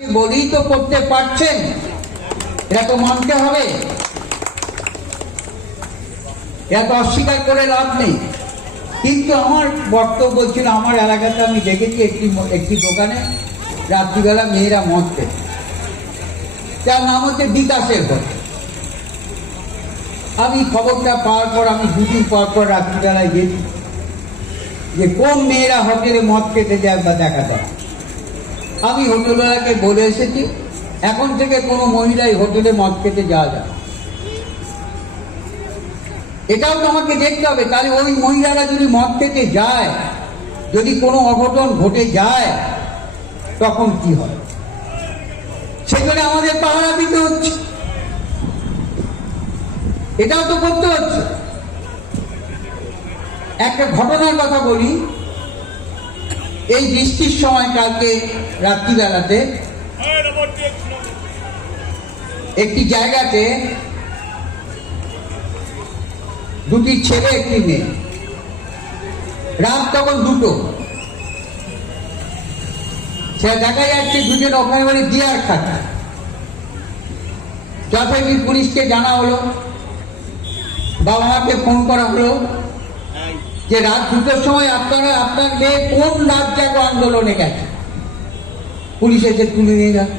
বলেই তো করতে পারছেন, এটা তো মানতে হবে, এটা তো অস্বীকার করে লাভ নেই। কিন্তু আমার বক্তব্য ছিল, আমার এলাকাতে আমি দেখেছি একটি দোকানে রাত্রিবেলা মেয়েরা মদ খেত, যার নাম হচ্ছে বিকাশের ঘর। আমি খবরটা পাওয়ার পর আমি দুদিন পর রাত্রিবেলায় গেছি যে কোন মেয়েরা হোটেলে মদ খেতে যায় বা দেখা যায়। আমি হোটেলওয়ালাকে বলে এসেছি, এখন থেকে কোনো মহিলাই হোটেলে মদ খেতে যাওয়া যায়। এটাও তো আমাকে দেখতে হবে, তাহলে ওই মহিলারা যদি মদ খেতে যায়, যদি কোনো অঘটন ঘটে যায়, তখন কি হয়? সেখানে আমাদের পাহারা দিতে হচ্ছে, এটাও তো করতে হচ্ছে। একটা ঘটনার কথা বলি, এই বৃষ্টির সময় কালকে রাত্রিবেলাতে একটি জায়গাতে দুটি ছেলে একটি মেয়ে, রাত তখন 2টো, সে দেখা যাচ্ছে দুজন ওখানে মানে বিয়ার খাচ্ছে। যথারীতি পুলিশকে জানা হলো, বাবা মাকে ফোন করা হলো যে রাত 2টোর সময় আপনার মেয়ে কোন রাত জাগো আন্দোলনে গেছে। পুলিশ এসে তুলে নিয়ে গেল।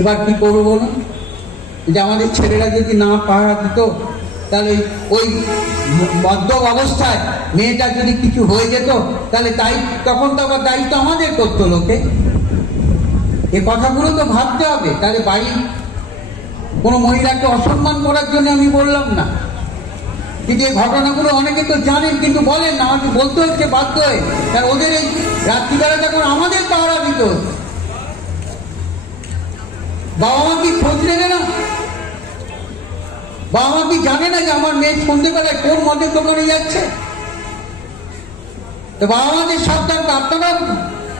এবার কি করবো বলুন? যে আমাদের ছেলেরা যদি না পাহারা দিত, তাহলে ওই মদ্যপ অবস্থায় মেয়েটা যদি কিছু হয়ে যেত, তাহলে তখন তো আবার দায়িত্ব আমাদের করতো লোকে। এ কথাগুলো তো ভাবতে হবে। তাহলে বাড়ি কোনো মহিলাকে অসম্মান করার জন্য আমি বললাম না, কিন্তু এই ঘটনাগুলো অনেকে তো জানেন কিন্তু বলেন না, আমাকে বলতে হচ্ছে বাধ্য হয়ে। কারণ ওদের এই রাত্রিবেলা যখন আমাদের পাহারা দিত, বাবা মা কি খোঁজ নেবে না? বাবা মা কি জানে না যে আমার মেয়ে সন্ধ্যেবেলায় কোন মদের দোকানে যাচ্ছে? তো বাবা মাদের সাবধান, আপনারা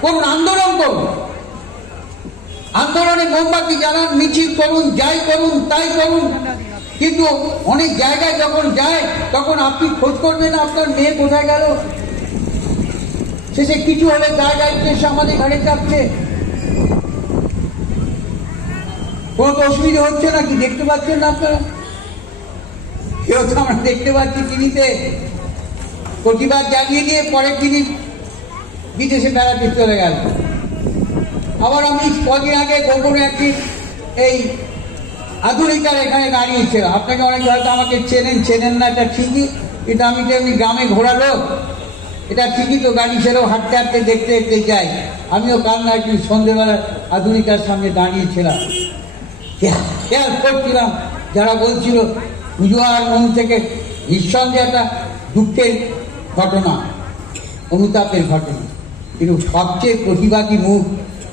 কোন আন্দোলন করুন, আন্দোলনে মোমবাতি জ্বালান, মিছিল করুন, যাই করুন তাই করুন, কিন্তু অনেক জায়গায় যখন যায় তখন আপনি খোঁজ করবেন না আপনার মেয়ে কোথায় গেল। শেষে কিছু হলে জায়গায় এসে আমাদের ঘাড়ে চাপছে। কোনো তো অসুবিধা হচ্ছে নাকি? দেখতে পাচ্ছেন না আপনারা? কেউ তো আমরা দেখতে পাচ্ছি টিভিতে প্রতিবাদ জানিয়ে দিয়ে পরের দিনই বিদেশে বেড়াতে চলে গেল। আবার আমি কদিন আগে গোপনে একটি এই আধুনিকার এখানে দাঁড়িয়েছিল। আপনাকে অনেকে হয়তো আমাকে চেনেন না, এটা ঠিকই, কিন্তু আমি তো এমনি গ্রামে ঘোরা লোক, এটা ঠিকই তো গাড়ি ছেড়েও হাঁটতে দেখতে যাই। আমিও কাল না একটু সন্ধ্যেবেলা আধুনিকার সামনে দাঁড়িয়েছিলাম, খেয়াল করছিলাম যারা বলছিল পুজো আর মন থেকে নিঃসন্দেহে একটা দুঃখের ঘটনা, অনুতাপের ঘটনা, কিন্তু সবচেয়ে প্রতিবাদী মুখ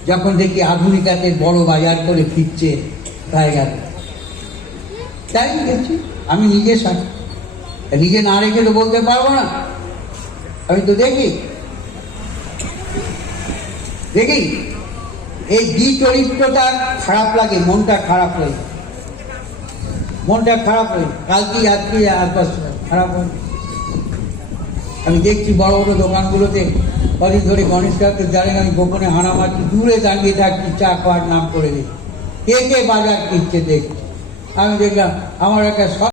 যখন দেখি আধুনিকাতে বড় বাজার করে ফিরছে তাই গেল। তাই গেছি আমি নিজে না রেখে তো বলতে পারবো না। আমি তো দেখি এই চরিত্রটা খারাপ লাগে, মনটা খারাপ লাগে। কালকে আজকে খারাপ হয়। আমি দেখছি বড় বড় দোকানগুলোতে কদিন ধরে গণেশ ঠাকুর জানেন, আমি গোপনে হানা মারছি, দূরে দাঁড়িয়ে থাকছি, চা খাওয়ার নাম করে দিই, কে বাজার কিনছে দেখছি। আমি দেখলাম আমার একটা